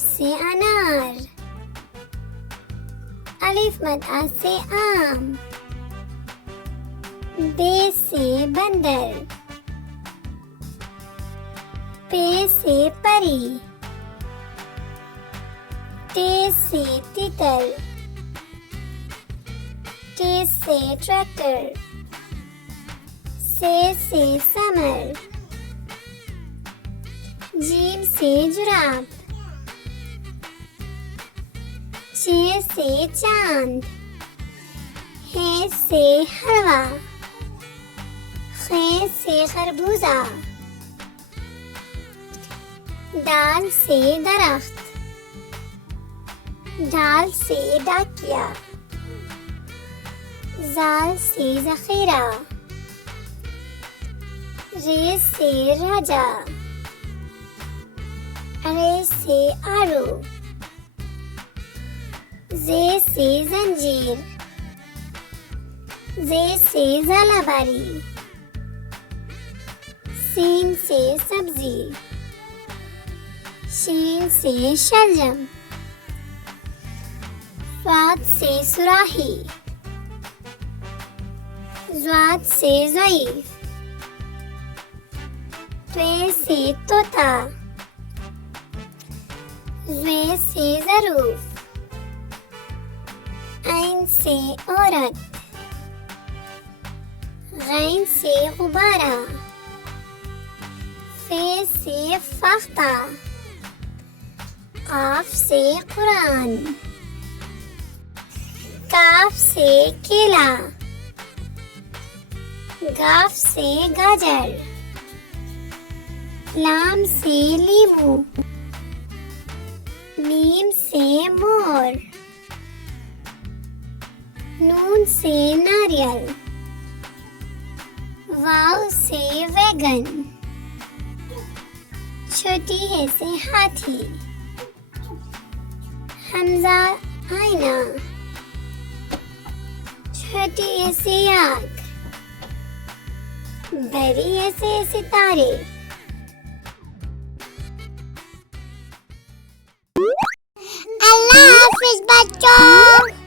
से अनार, अलिफ मद आ से आम, बे से बंदर, पे से परी, टे से तितर, टे से ट्रैक्टर, से समर, जीम से जुराब, चे से चांद, हे से हलवा, खे से खरबूजा, दाल से दरख्त, दाल से डाकिया, जाल से जखीरा, रे से राजा, रे से आरू, जे से जंजीर, जे से ज़ालाबारी, सीन से सब्जी, शीन से शलजम, स्वाद से सुराही, ज़्वाद से ज़ईफ, त्वे से तोता, ज़े से ज़रूफ, ऐन से औरत, गैन से गुब्बारा, फे से फख्ता, काफ से कुरान, काफ से केला, गाफ से गाजर, लाम से लीमू, मीम से मोर, नून से नारियल, वाव से वैगन, छोटी है से हाथी, हमजा आईना, छोटी है से आग, बड़ी है से सितारे। अल्लाह हाफिज बच्चों।